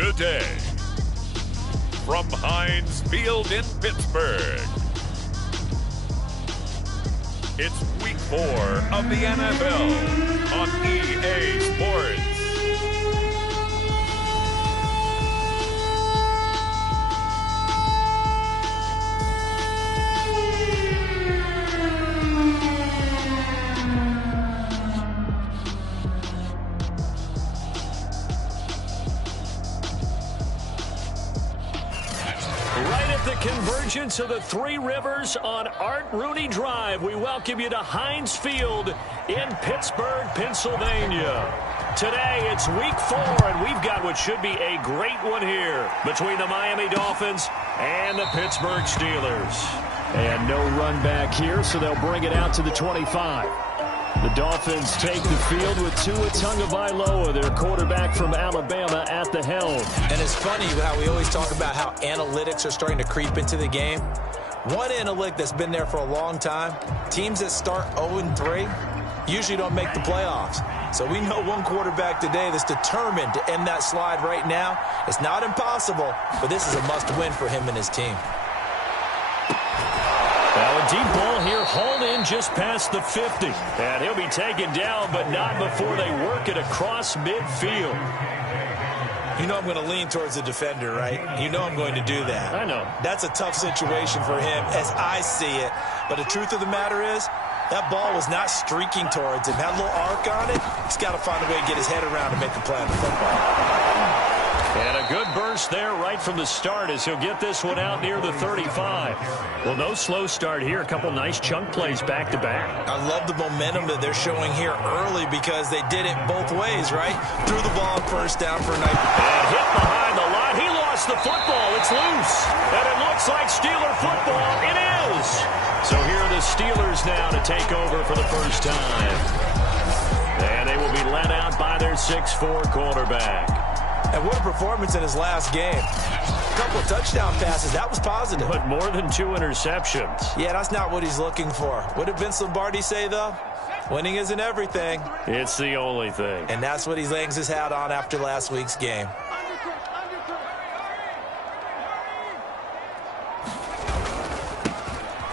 today. From Heinz Field in Pittsburgh, it's Week 4 of the NFL on EA Sports. Convergence of the Three Rivers on Art Rooney Drive. We welcome you to Heinz Field in Pittsburgh, Pennsylvania. Today, it's Week 4, and we've got what should be a great one here between the Miami Dolphins and the Pittsburgh Steelers. And no run back here, so they'll bring it out to the 25. The Dolphins take the field with Tua Tagovailoa, their quarterback from Alabama, at the helm. And it's funny how we always talk about how analytics are starting to creep into the game. One analytic that's been there for a long time, teams that start 0-3 usually don't make the playoffs. So we know one quarterback today that's determined to end that slide right now. It's not impossible, but this is a must-win for him and his team. Now a deep ball here, hauled in just past the 50. And he'll be taken down, but not before they work it across midfield. You know I'm going to lean towards the defender, right? You know I'm going to do that. I know. That's a tough situation for him as I see it. But the truth of the matter is, that ball was not streaking towards him. Had a little arc on it. He's got to find a way to get his head around and make a play on the football. And a good burst there right from the start as he'll get this one out near the 35. Well, no slow start here. A couple nice chunk plays back-to-back. I love the momentum that they're showing here early because they did it both ways, right? Threw the ball on first down for a nice. And hit behind the line. He lost the football. It's loose. And it looks like Steeler football. It is. So here are the Steelers now to take over for the first time. And they will be led out by their 6'4" quarterback. And what a performance in his last game. A couple of touchdown passes. That was positive. But more than 2 interceptions. Yeah, that's not what he's looking for. What did Vince Lombardi say, though? Winning isn't everything. It's the only thing. And that's what he hangs his hat on after last week's game.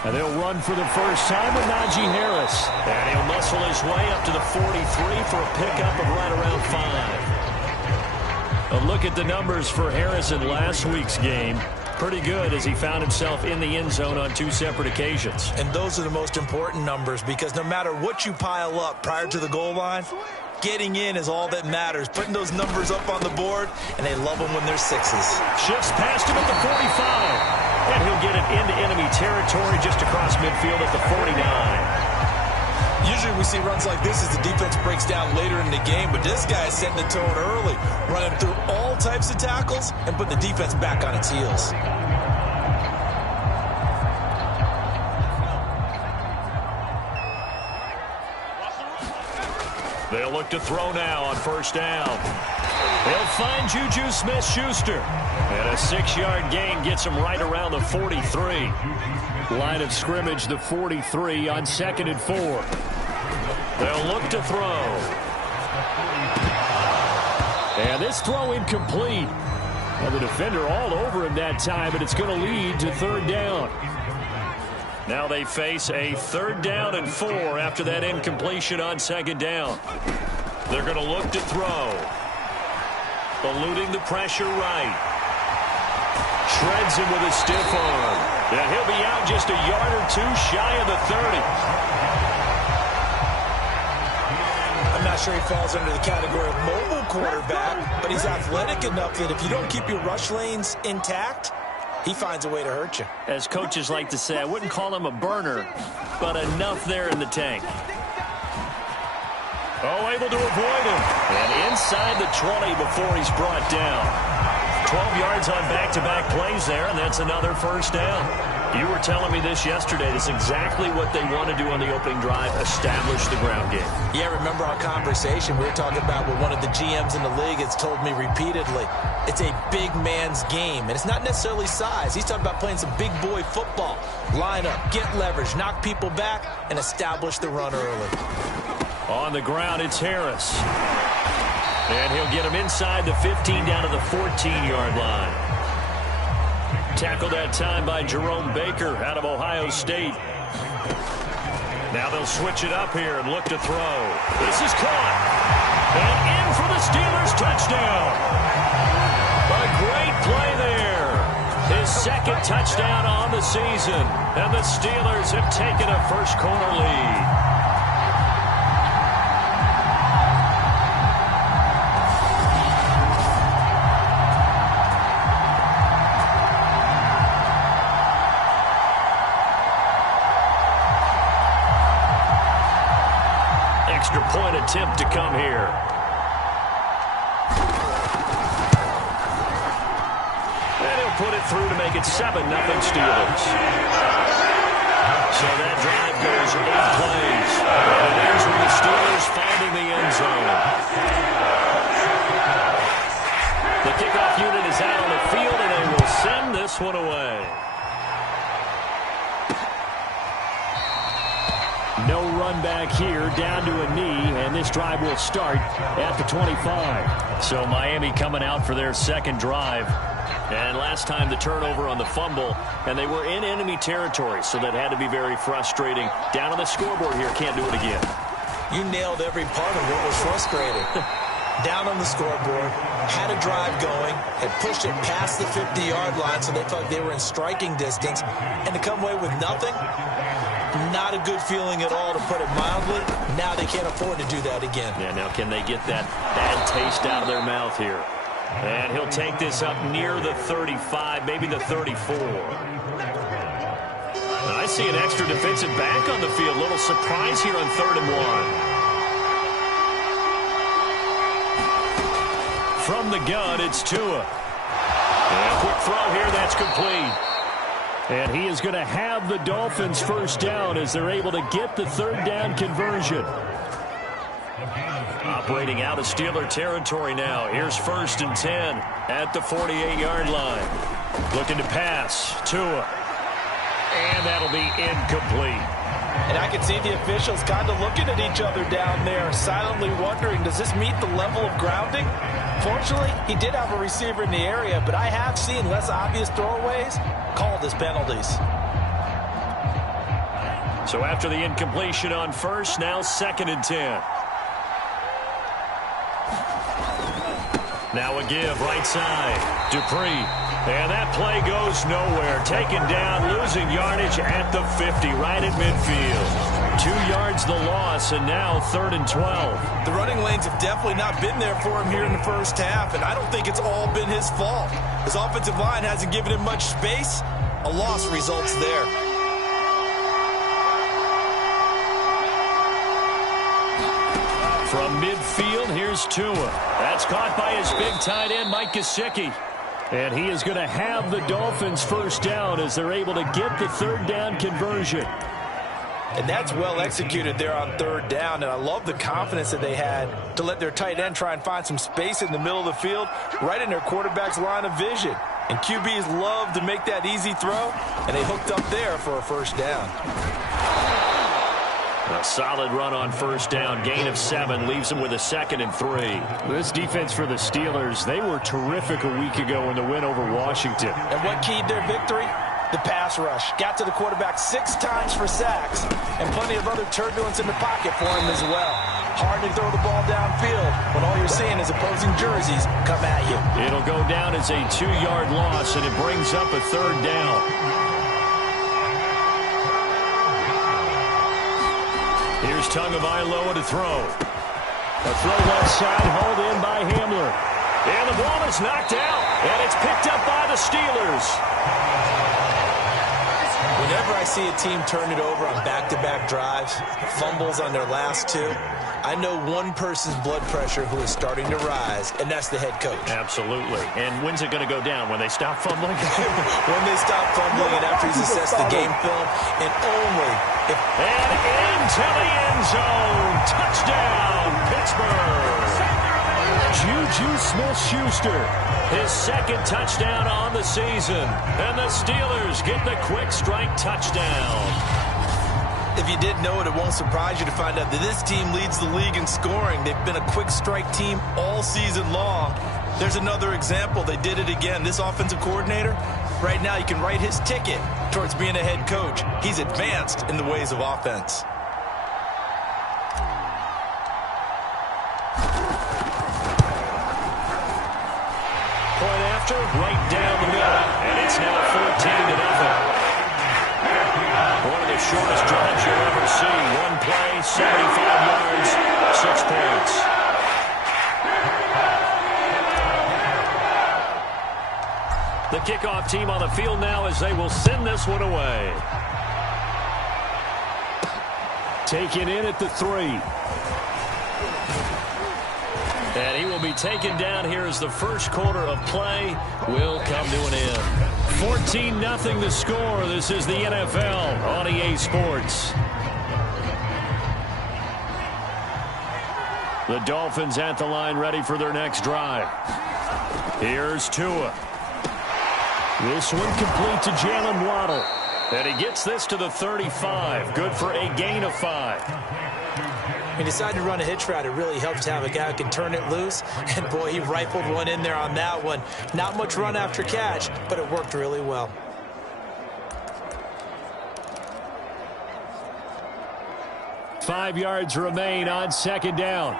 And they'll run for the first time with Najee Harris. And he'll muscle his way up to the 43 for a pickup of right around 5. A look at the numbers for Harris in last week's game. Pretty good as he found himself in the end zone on 2 separate occasions. And those are the most important numbers because no matter what you pile up prior to the goal line, getting in is all that matters. Putting those numbers up on the board, and they love them when they're 6s. Shifts past him at the 45. And he'll get it into enemy territory just across midfield at the 49. Usually we see runs like this as the defense breaks down later in the game, but this guy is setting the tone early, running through all types of tackles and putting the defense back on its heels. They'll look to throw now on first down. They'll find Juju Smith-Schuster. And a 6-yard gain gets him right around the 43. Line of scrimmage, the 43 on 2nd and 4. They'll look to throw. And this throw incomplete. Well, the defender all over him that time, but it's going to lead to 3rd down. Now they face a 3rd down and 4 after that incompletion on 2nd down. They're going to look to throw. Eluding the pressure right. Shreds him with a stiff arm. And he'll be out just a yard or 2 shy of the 30. I'm not sure he falls under the category of mobile quarterback, but he's athletic enough that if you don't keep your rush lanes intact, he finds a way to hurt you. As coaches like to say, I wouldn't call him a burner, but enough there in the tank. Oh, able to avoid him. And inside the 20 before he's brought down. 12 yards on back-to-back plays there, and that's another first down. You were telling me this yesterday. This is exactly what they want to do on the opening drive, establish the ground game. Yeah, remember our conversation we were talking about with one of the GMs in the league has told me repeatedly. It's a big man's game, and it's not necessarily size. He's talking about playing some big boy football. Line up, get leverage, knock people back, and establish the run early. On the ground, it's Harris. And he'll get him inside the 15 down to the 14-yard line. Tackled that time by Jerome Baker out of Ohio State. Now they'll switch it up here and look to throw. This is caught. And in for the Steelers touchdown. A great play there. His second touchdown on the season. And the Steelers have taken a first quarter lead. Extra point attempt to come here. And he'll put it through to make it 7-0 Steelers. So that drive goes 8 plays. And there's where the Steelers finding the end zone. The kickoff unit is out on the field, and they will send this one away. No run back here, down to a knee, and this drive will start at the 25. So Miami coming out for their second drive. And last time the turnover on the fumble, and they were in enemy territory, so that had to be very frustrating. Down on the scoreboard here, can't do it again. You nailed every part of what was frustrating. Down on the scoreboard, had a drive going, had pushed it past the 50-yard line, so they felt they were in striking distance, and to come away with nothing, not a good feeling at all, to put it mildly. Now they can't afford to do that again. Yeah, now can they get that bad taste out of their mouth here? And he'll take this up near the 35, maybe the 34. I see an extra defensive back on the field. Little surprise here on 3rd and 1. From the gun, it's Tua. And quick throw here, that's complete. And he is going to have the Dolphins first down as they're able to get the 3rd down conversion. Operating out of Steeler territory now. Here's 1st and 10 at the 48-yard line. Looking to pass. Tua. And that'll be incomplete. And I can see the officials kind of looking at each other down there, silently wondering, does this meet the level of grounding? Fortunately, he did have a receiver in the area, but I have seen less obvious throwaways called as penalties. So after the incompletion on 1st, now 2nd and 10. Now a give, right side. Dupree. And that play goes nowhere. Taken down, losing yardage at the 50, right at midfield. 2 yards the loss, and now 3rd and 12. The running lanes have definitely not been there for him here in the first half, and I don't think it's all been his fault. His offensive line hasn't given him much space. A loss results there. From midfield, here's Tua. That's caught by his big tight end, Mike Gesicki. And he is going to have the Dolphins first down as they're able to get the 3rd down conversion. And that's well executed there on 3rd down, and I love the confidence that they had to let their tight end try and find some space in the middle of the field, right in their quarterback's line of vision. And QBs love to make that easy throw, and they hooked up there for a first down. A solid run on 1st down. Gain of 7 leaves them with a 2nd and 3. This defense for the Steelers, they were terrific a week ago in the win over Washington. And what keyed their victory? The pass rush. Got to the quarterback 6 times for sacks, and plenty of other turbulence in the pocket for him as well. Hard to throw the ball downfield when all you're seeing is opposing jerseys come at you. It'll go down as a 2-yard loss, and it brings up a 3rd down. Here's Tagovailoa to throw. A throw left side, hauled in by Hamler. And the ball is knocked out, and it's picked up by the Steelers. Whenever I see a team turn it over on back-to-back drives, fumbles on their last 2, I know one person's blood pressure who is starting to rise, and that's the head coach. Absolutely. And when's it going to go down? When they stop fumbling? When they stop fumbling and after he's assessed the game film, and only if... And into the end zone. Touchdown, Pittsburgh. Juju Smith-Schuster, his 2nd touchdown on the season. And the Steelers get the quick strike touchdown. If you didn't know it, it won't surprise you to find out that this team leads the league in scoring. They've been a quick strike team all season long. There's another example. They did it again. This offensive coordinator, right now you can write his ticket towards being a head coach. He's advanced in the ways of offense. Point after, right down the middle. And it's now 14-0. One of the shortest drives you'll ever see. One play, 75 yards, 6 points. The kickoff team on the field now as they will send this one away. Taken in at the 3. And he will be taken down here as the first quarter of play will come to an end. 14-0 the score. This is the NFL on EA Sports. The Dolphins at the line ready for their next drive. Here's Tua. This one complete to Jalen Waddle. And he gets this to the 35. Good for a gain of 5. He decided to run a hitch route. It really helps to have a guy who can turn it loose. And, boy, he rifled one in there on that one. Not much run after catch, but it worked really well. Five yards remain on second down.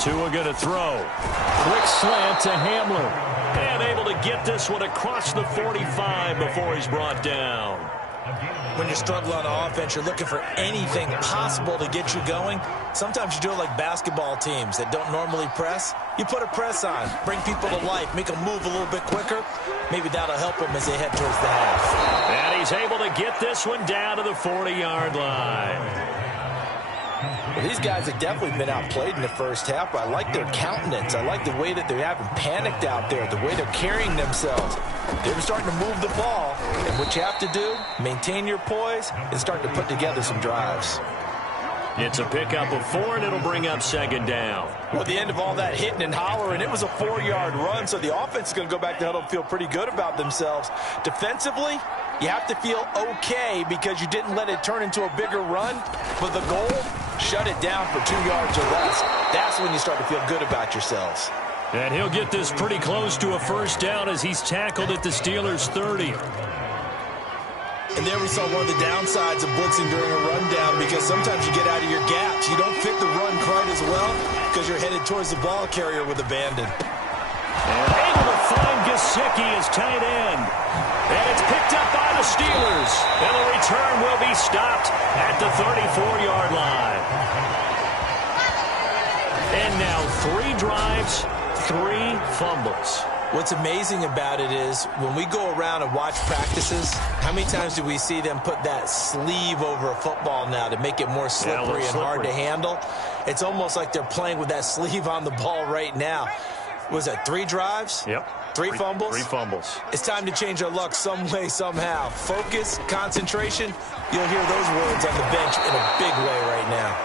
Tua going to throw. Quick slant to Hamler. And able to get this one across the 45 before he's brought down. When you're struggling on offense, you're looking for anything possible to get you going. Sometimes you do it like basketball teams that don't normally press. You put a press on, bring people to life, make them move a little bit quicker. Maybe that'll help them as they head towards the half. And he's able to get this one down to the 40-yard line. Well, these guys have definitely been outplayed in the first half, but I like their countenance. I like the way that they haven't panicked out there, the way they're carrying themselves. They're starting to move the ball, and what you have to do, maintain your poise and start to put together some drives. It's a pickup of 4, and it'll bring up second down. Well, at the end of all that hitting and hollering, it was a 4-yard run, so the offense is going to go back to huddle and feel pretty good about themselves. Defensively, you have to feel okay because you didn't let it turn into a bigger run, but the goal, shut it down for 2 yards or less. That's when you start to feel good about yourselves. And he'll get this pretty close to a first down as he's tackled at the Steelers' 30. And there we saw one of the downsides of blitzing during a rundown because sometimes you get out of your gaps. You don't fit the run quite as well because you're headed towards the ball carrier with abandon. And able to find Gesicki as tight end. And it's picked up by the Steelers. And the return will be stopped at the 34-yard line. And now 3 drives, 3 fumbles. What's amazing about it is when we go around and watch practices, how many times do we see them put that sleeve over a football now to make it more slippery and hard to handle? It's almost like they're playing with that sleeve on the ball right now. Was that 3 drives? Yep. 3 fumbles? 3 fumbles. It's time to change our luck some way, somehow. Focus, concentration, you'll hear those words on the bench in a big way right now.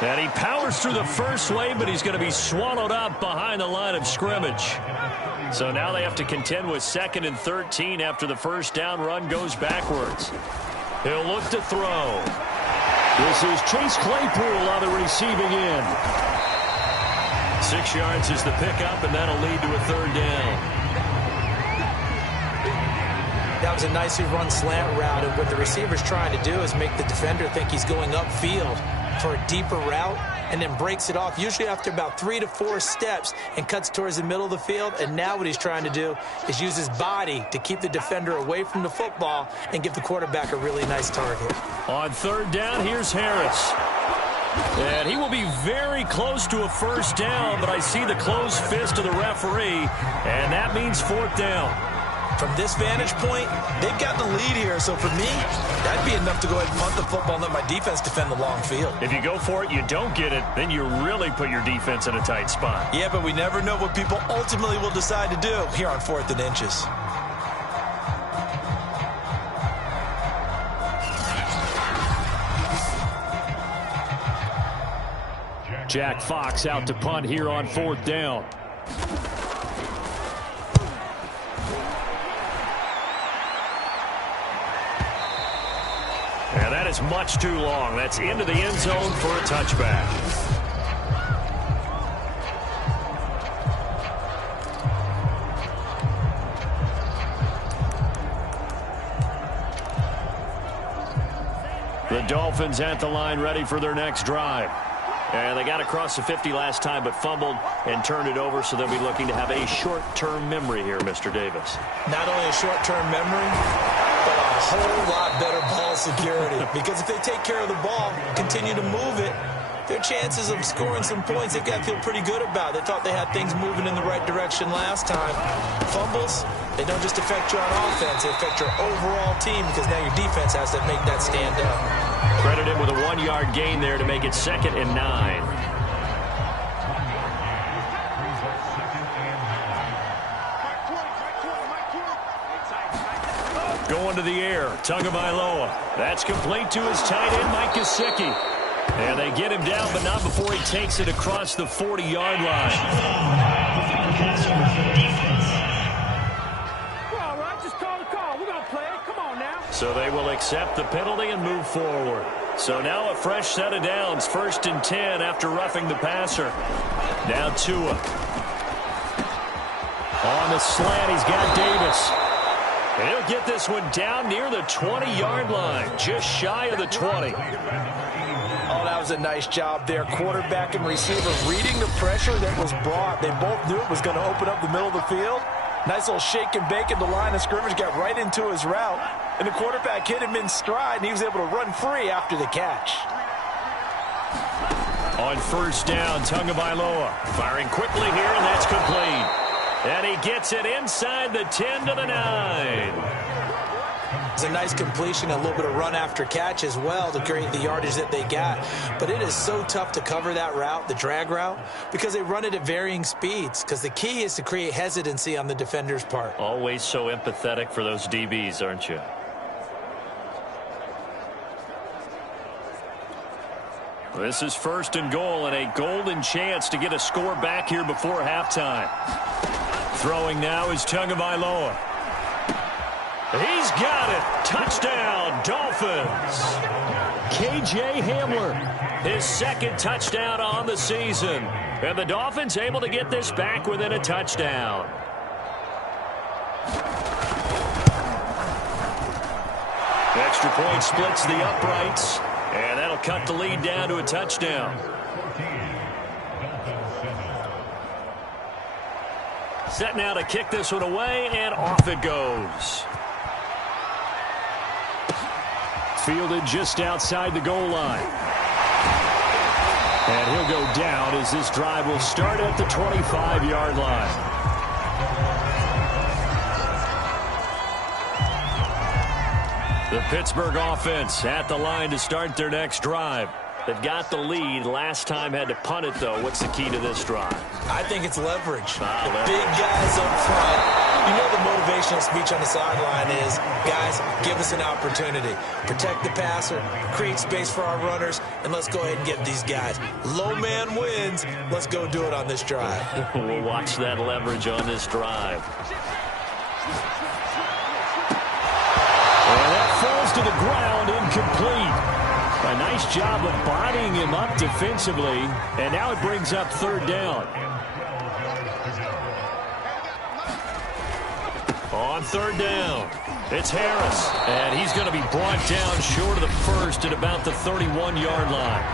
And he powers through the first wave, but he's going to be swallowed up behind the line of scrimmage. So now they have to contend with 2nd and 13 after the first down run goes backwards. He'll look to throw. This is Chase Claypool on the receiving end. 6 yards is the pickup, and that'll lead to a 3rd down. That was a nicely run slant route, and what the receiver's trying to do is make the defender think he's going upfield for a deeper route, and then breaks it off, usually after about 3 to 4 steps, and cuts towards the middle of the field. And now what he's trying to do is use his body to keep the defender away from the football and give the quarterback a really nice target. On 3rd down, here's Harris. And he will be very close to a first down, but I see the closed fist of the referee, and that means 4th down. From this vantage point, they've got the lead here. So for me, that'd be enough to go ahead and punt the football and let my defense defend the long field. If you go for it, you don't get it, then you really put your defense in a tight spot. Yeah, but we never know what people ultimately will decide to do here on 4th and inches. Jack Fox out to punt here on 4th down. And that is much too long. That's into the end zone for a touchback. The Dolphins at the line, ready for their next drive. And they got across the 50 last time, but fumbled and turned it over, so they'll be looking to have a short-term memory here, Mr. Davis. Not only a short-term memory, but a whole lot better ball security. Because if they take care of the ball, continue to move it, their chances of scoring some points, they've got to feel pretty good about. They thought they had things moving in the right direction last time. Fumbles, they don't just affect you on offense, they affect your overall team, because now your defense has to make that stand up. Credit him with a 1-yard gain there to make it 2nd and 9. Going to the air, Tagovailoa. That's complete to his tight end, Mike Gesicki. And they get him down, but not before he takes it across the 40-yard line. All right, just call the call. We're going to play it. Come on now. So they will accept the penalty and move forward. So now a fresh set of downs, 1st and 10 after roughing the passer. Now Tua. On the slant, he's got Davis. And he'll get this one down near the 20-yard line, just shy of the 20. Oh, that was a nice job there. Quarterback and receiver reading the pressure that was brought. They both knew it was going to open up the middle of the field. Nice little shake and bake at the line of scrimmage, got right into his route. And the quarterback hit him in stride, and he was able to run free after the catch. On 1st down, Tagovailoa firing quickly here, and that's complete. And he gets it inside the 10 to the 9. It's a nice completion, a little bit of run after catch as well to create the yardage that they got. But it is so tough to cover that route, the drag route, because they run it at varying speeds. Because the key is to create hesitancy on the defender's part. Always so empathetic for those DBs, aren't you? This is 1st and goal and a golden chance to get a score back here before halftime. Throwing now is Tagovailoa. He's got it. Touchdown, Dolphins. KJ Hamler, his 2nd touchdown on the season. And the Dolphins able to get this back within a touchdown. Extra point splits the uprights. And that'll cut the lead down to a touchdown. Set now to kick this one away, and off it goes. Fielded just outside the goal line. And he'll go down as this drive will start at the 25-yard line. The Pittsburgh offense at the line to start their next drive. They've got the lead. Last time had to punt it, though. What's the key to this drive? I think it's leverage. The big guys up front. You know the motivational speech on the sideline is, guys, give us an opportunity. Protect the passer, create space for our runners, and let's go ahead and get these guys. Low man wins. Let's go do it on this drive. We'll watch that leverage on this drive. And that falls to the ground, incomplete. A nice job of bodying him up defensively, and now it brings up 3rd down. On 3rd down, it's Harris, and he's going to be brought down short of the 1st at about the 31-yard line.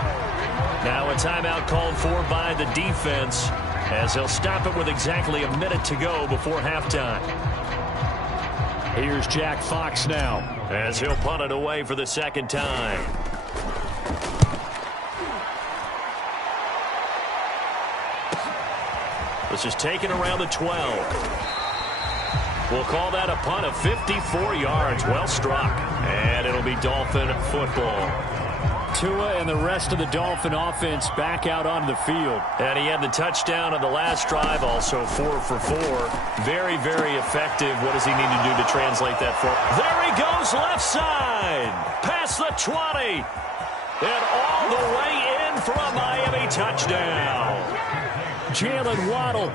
Now a timeout called for by the defense, as they'll stop it with exactly a minute to go before halftime. Here's Jack Fox now, as he'll punt it away for the 2nd time. This is taken around the 12. We'll call that a punt of 54 yards. Well struck. And it'll be Dolphin football. Tua and the rest of the Dolphin offense back out onto the field. And he had the touchdown on the last drive, also 4 for 4. Very, very effective. What does he need to do to translate that for? There he goes, left side. Past the 20. And all the way in for a Miami touchdown. Jalen Waddle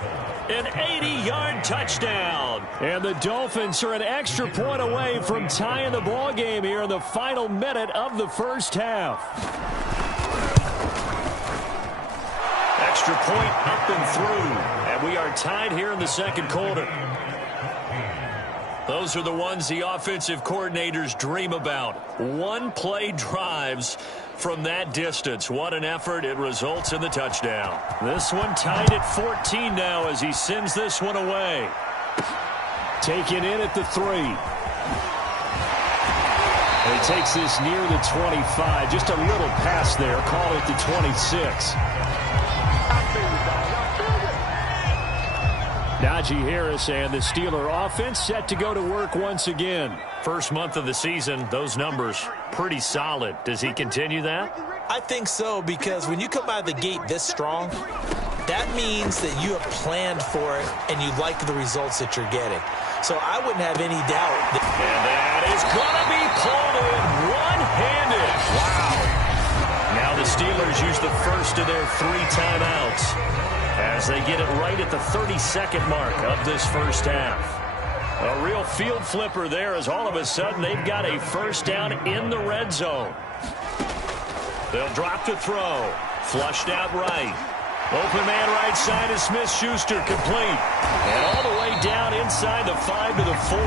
An 80-yard touchdown. And the Dolphins are an extra point away from tying the ball game here in the final minute of the first half. Extra point up and through. And we are tied here in the second quarter. Those are the ones the offensive coordinators dream about. One-play drives from that distance. What an effort. It results in the touchdown. This one tied at 14 now as he sends this one away. Taken in at the 3. And he takes this near the 25. Just a little pass there. Call it the 26. Najee Harris and the Steeler offense set to go to work once again. First month of the season, those numbers pretty solid. Does he continue that? I think so, because when you come out of the gate this strong, that means that you have planned for it and you like the results that you're getting. So I wouldn't have any doubt. And that is going to be pulled in one-handed. Wow. Now the Steelers use the first of their 3 timeouts as they get it right at the 32nd mark of this first half. A real field flipper there as all of a sudden they've got a first down in the red zone. They'll drop to throw. Flushed out right. Open man right side is Smith-Schuster, complete. And all the way down inside the 5 to the 4.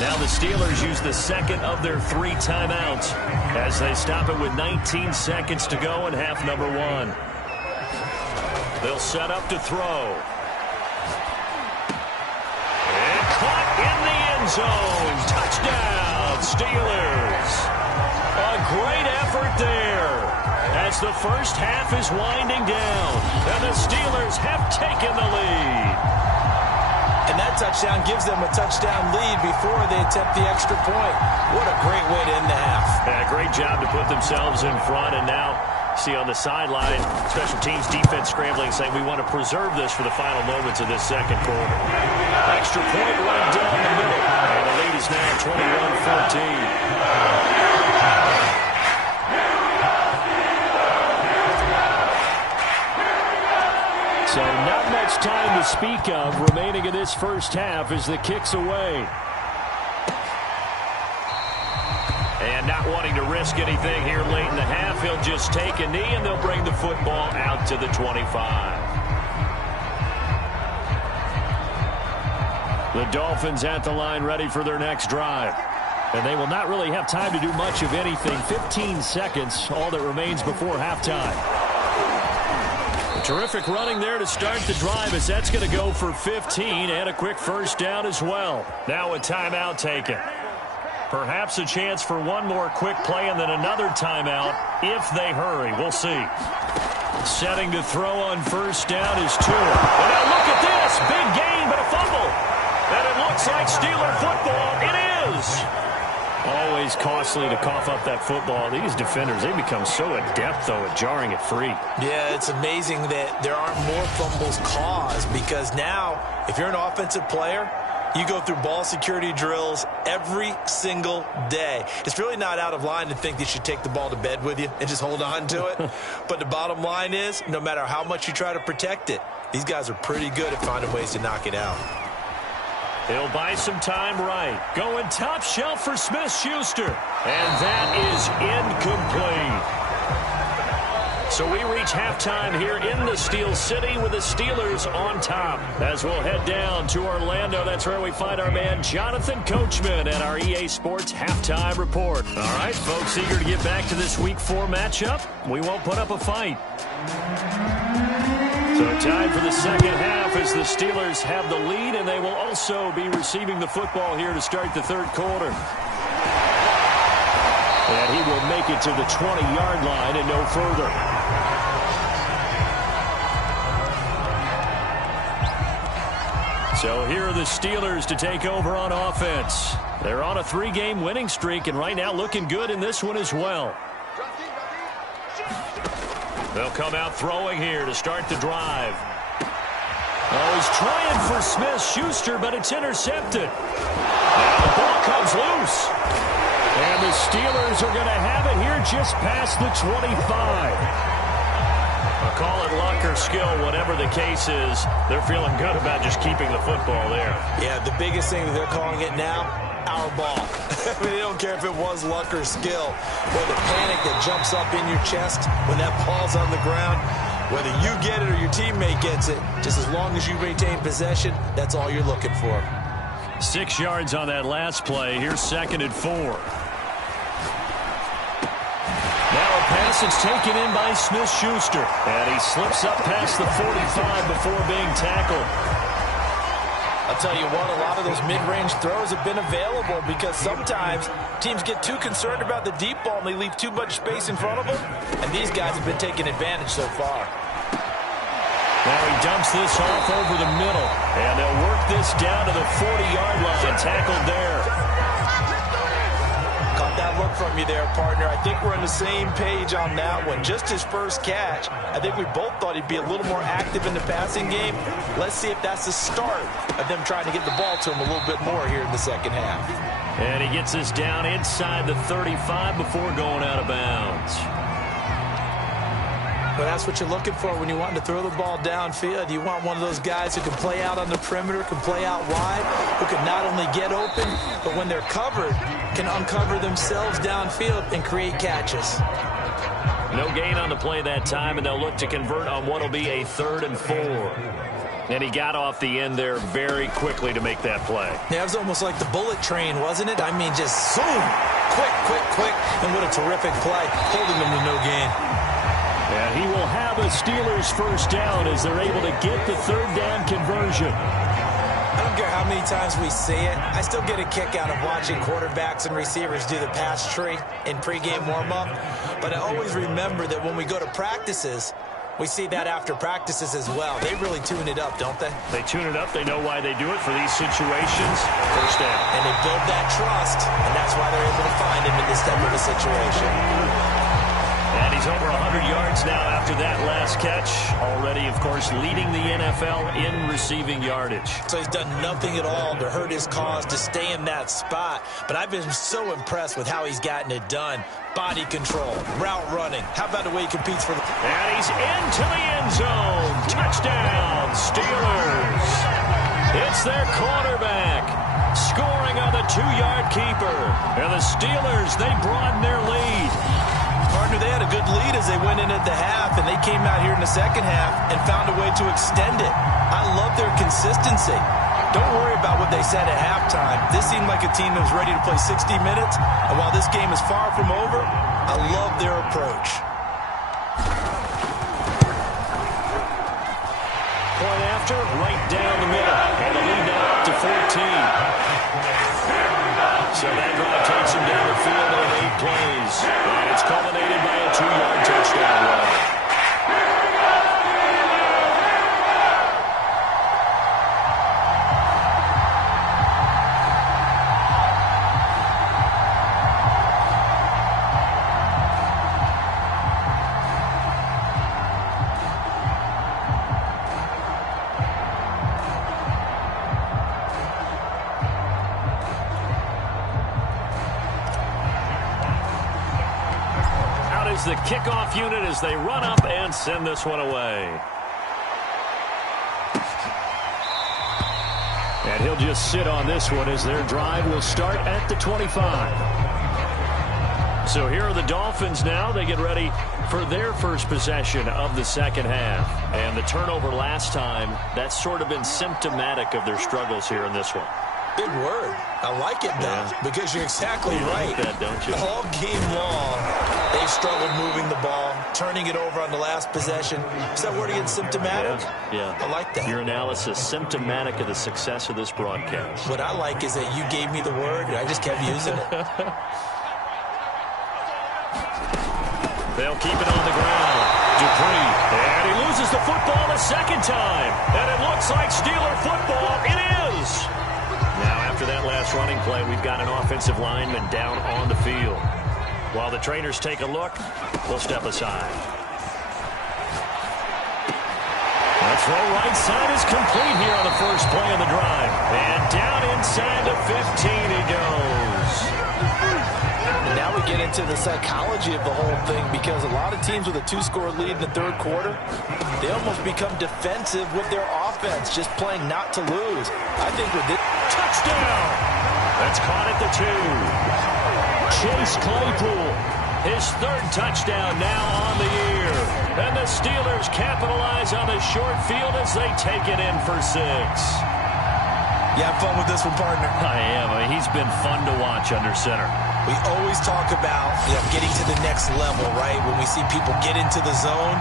Now the Steelers use the second of their 3 timeouts as they stop it with 19 seconds to go in half number 1. They'll set up to throw. And caught in the end zone. Touchdown, Steelers. A great effort there as the first half is winding down. And the Steelers have taken the lead. And that touchdown gives them a touchdown lead before they attempt the extra point. What a great way to end the half. Yeah, great job to put themselves in front, and now see on the sideline, special teams defense scrambling, saying we want to preserve this for the final moments of this second quarter. Extra point right down the middle, and the lead is now 21-14. So not much time to speak of remaining in this first half as the kick's away. And not wanting to risk anything here late in the half, he'll just take a knee and they'll bring the football out to the 25. The Dolphins at the line ready for their next drive. And they will not really have time to do much of anything. 15 seconds, all that remains before halftime. Terrific running there to start the drive as that's going to go for 15 and a quick first down as well. Now a timeout taken. Perhaps a chance for one more quick play and then another timeout if they hurry. We'll see. Setting to throw on first down is Tua. And now look at this. Big gain, but a fumble. And it looks like Steeler football. It is. Always costly to cough up that football. These defenders, they become so adept, though, at jarring it free. Yeah, it's amazing that there aren't more fumbles caused because now, if you're an offensive player, you go through ball security drills every single day. It's really not out of line to think that you should take the ball to bed with you and just hold on to it. But the bottom line is, no matter how much you try to protect it, these guys are pretty good at finding ways to knock it out. He'll buy some time right. Going top shelf for Smith-Schuster. And that is incomplete. So we reach halftime here in the Steel City with the Steelers on top. As we'll head down to Orlando, that's where we find our man Jonathan Coachman at our EA Sports Halftime Report. All right, folks, eager to get back to this Week 4 matchup. We won't put up a fight. So time for the second half as the Steelers have the lead, and they will also be receiving the football here to start the third quarter. And he will make it to the 20-yard line and no further. So here are the Steelers to take over on offense. They're on a 3-game winning streak, and right now looking good in this one as well. They'll come out throwing here to start the drive. Oh, he's trying for Smith-Schuster, but it's intercepted. Now the ball comes loose. And the Steelers are going to have it here just past the 25. Call it luck or skill, whatever the case is, they're feeling good about just keeping the football there. Yeah, the biggest thing that they're calling it now, our ball. I mean, they don't care if it was luck or skill. Or the panic that jumps up in your chest when that ball's on the ground. Whether you get it or your teammate gets it, just as long as you maintain possession, that's all you're looking for. 6 yards on that last play. Here's 2nd and 4. Now a pass is taken in by Smith-Schuster. And he slips up past the 45 before being tackled. I'll tell you what, a lot of those mid-range throws have been available because sometimes teams get too concerned about the deep ball and they leave too much space in front of them. And these guys have been taking advantage so far. Now he dumps this off over the middle. And they'll work this down to the 40-yard line. Tackled there. Caught that look from you there, partner. I think we're on the same page on that one. Just his first catch, I think we both thought he'd be a little more active in the passing game. Let's see if that's the start of them trying to get the ball to him a little bit more here in the second half. And he gets this down inside the 35 before going out of bounds. But that's what you're looking for when you want to throw the ball downfield. You want one of those guys who can play out on the perimeter, can play out wide, who can not only get open, but when they're covered, can uncover themselves downfield and create catches. No gain on the play that time, and they'll look to convert on what will be a 3rd and 4. And he got off the end there very quickly to make that play. Yeah, it was almost like the bullet train, wasn't it? I mean, just zoom, quick, and what a terrific play, holding them to no gain. And he will have a Steelers first down as they're able to get the 3rd down conversion. I don't care how many times we see it. I still get a kick out of watching quarterbacks and receivers do the pass tree in pregame warm-up. But I always remember that when we go to practices, we see that after practices as well. They really tune it up, don't they? They tune it up. They know why they do it for these situations. First down. And they build that trust, and that's why they're able to find him in this type of a situation. And he's over 100 yards now after that last catch. Already, of course, leading the NFL in receiving yardage. So he's done nothing at all to hurt his cause, to stay in that spot. But I've been so impressed with how he's gotten it done. Body control, route running. How about the way he competes for the... And he's into the end zone. Touchdown, Steelers. It's their quarterback scoring on the 2-yard keeper. And the Steelers, they broaden their lead. Partner, they had a good lead as they went in at the half, and they came out here in the second half and found a way to extend it. I love their consistency. Don't worry about what they said at halftime. This seemed like a team that was ready to play 60 minutes, and while this game is far from over, I love their approach. Point after, right down the middle, and the lead now up to 14. So that drive takes him down the field on 8 plays. And it's culminated by a 2-yard touchdown run. The kickoff unit as they run up and send this one away. And he'll just sit on this one as their drive will start at the 25. So here are the Dolphins now. They get ready for their first possession of the second half. And the turnover last time, that's sort of been symptomatic of their struggles here in this one. Big word. I like it, though, because you're exactly right. Like that, don't you? All game long, they've struggled moving the ball, turning it over on the last possession. Is that word again, symptomatic? Yeah. I like that. Your analysis, symptomatic of the success of this broadcast. What I like is that you gave me the word, and I just kept using it. They'll keep it on the ground. Dupree, and he loses the football a second time. And it looks like Steeler football. It is. Now, after that last running play, we've got an offensive lineman down on the field. While the trainers take a look, they'll step aside. The throw right side is complete here on the first play of the drive. And down inside the 15 he goes. And now we get into the psychology of the whole thing, because a lot of teams with a two-score lead in the third quarter, they almost become defensive with their offense, just playing not to lose. I think with this... Touchdown! That's caught at the 2. Chase Claypool, his third touchdown now on the year. And the Steelers capitalize on the short field as they take it in for 6. You have fun with this one, partner? I am. He's been fun to watch under center. We always talk about getting to the next level, right? When we see people get into the zone,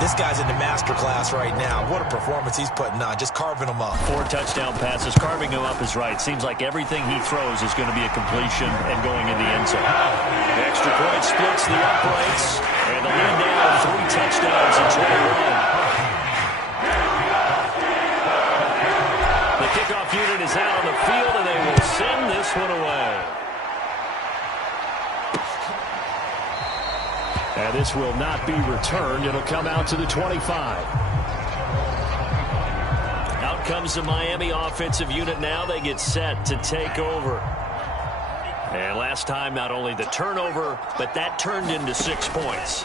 this guy's in the master class right now. What a performance he's putting on, just carving them up. 4 touchdown passes. Carving him up is right. Seems like everything he throws is going to be a completion and going in the end zone. The extra point splits the uprights, and the lead now 3 touchdowns in 21. Kickoff unit is out on the field, and they will send this one away. And this will not be returned. It'll come out to the 25. Out comes the Miami offensive unit now. They get set to take over. And last time, not only the turnover, but that turned into 6 points.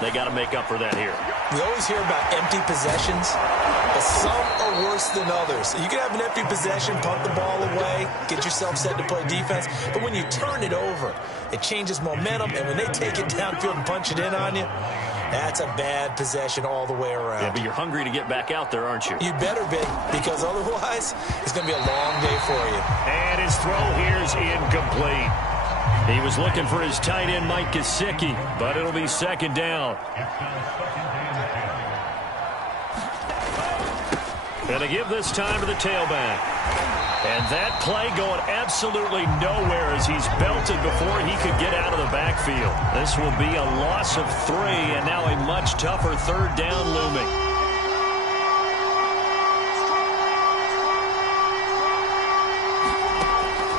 They got to make up for that here. We always hear about empty possessions, but some are worse than others. You can have an empty possession, punt the ball away, get yourself set to play defense, but when you turn it over, it changes momentum, and when they take it downfield and punch it in on you, that's a bad possession all the way around. Yeah, but you're hungry to get back out there, aren't you? You better be, because otherwise, it's going to be a long day for you. And his throw here is incomplete. He was looking for his tight end, Mike Gesicki, but it'll be second down. And to give this time to the tailback. And that play going absolutely nowhere as he's belted before he could get out of the backfield. This will be a loss of 3, and now a much tougher third down looming.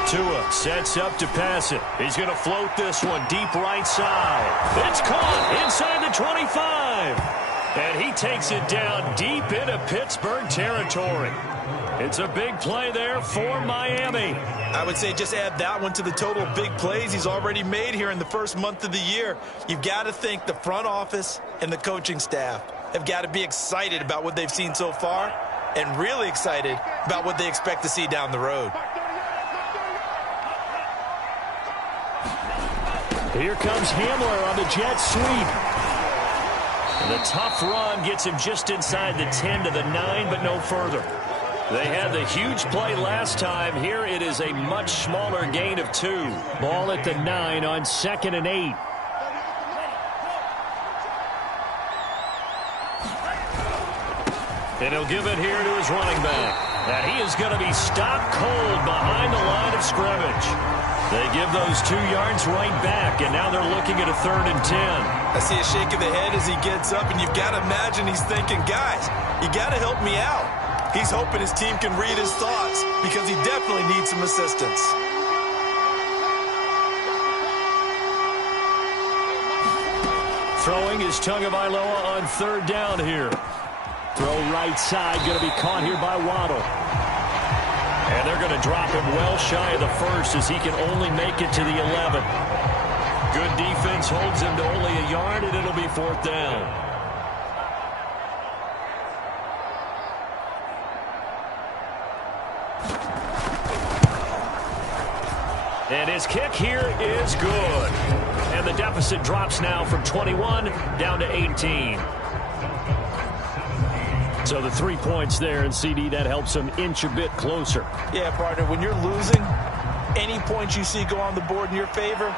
Tua sets up to pass it. He's going to float this one deep right side. It's caught inside the 25. And he takes it down deep into Pittsburgh territory. It's a big play there for Miami. I would say just add that one to the total of big plays he's already made here in the first month of the year. You've got to think the front office and the coaching staff have got to be excited about what they've seen so far and really excited about what they expect to see down the road. Here comes Hamler on the jet sweep. And the tough run gets him just inside the 10 to the 9, but no further. They had the huge play last time. Here it is a much smaller gain of 2. Ball at the 9 on 2nd and 8. And he'll give it here to his running back. And he is going to be stopped cold behind the line of scrimmage. They give those 2 yards right back, and now they're looking at a 3rd and 10. I see a shake of the head as he gets up, and you've got to imagine he's thinking, guys, you got to help me out. He's hoping his team can read his thoughts because he definitely needs some assistance. Throwing is Tagovailoa on 3rd down here. Throw right side, going to be caught here by Waddle. And they're going to drop him well shy of the 1st as he can only make it to the 11. Good defense holds him to only a yard, and it'll be 4th down. And his kick here is good. And the deficit drops now from 21 down to 18. So the 3 points there, and CD, that helps him inch a bit closer. Yeah, partner, when you're losing, any points you see go on the board in your favor,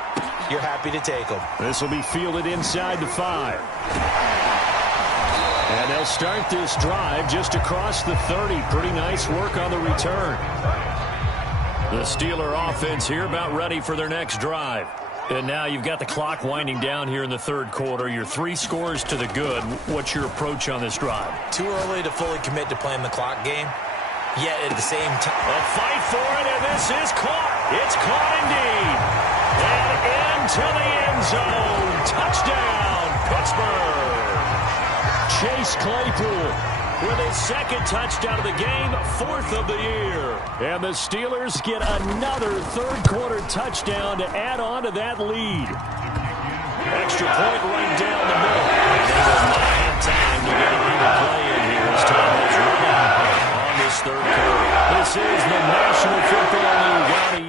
you're happy to take them. This will be fielded inside the 5. And they'll start this drive just across the 30. Pretty nice work on the return. The Steeler offense here about ready for their next drive. And now you've got the clock winding down here in the 3rd quarter. Your 3 scores to the good. What's your approach on this drive? Too early to fully commit to playing the clock game. Yet at the same time, a fight for it, and this is caught. It's caught indeed. And into the end zone. Touchdown, Pittsburgh. Chase Claypool, with his second touchdown of the game, 4th of the year. And the Steelers get another third-quarter touchdown to add on to that lead. Extra point right down the middle. And they will not have time to get another play in here as time has run out on this third quarter. This is the National Football League out of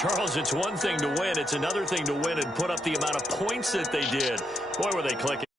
Charles, it's one thing to win. It's another thing to win and put up the amount of points that they did. Boy, were they clicking.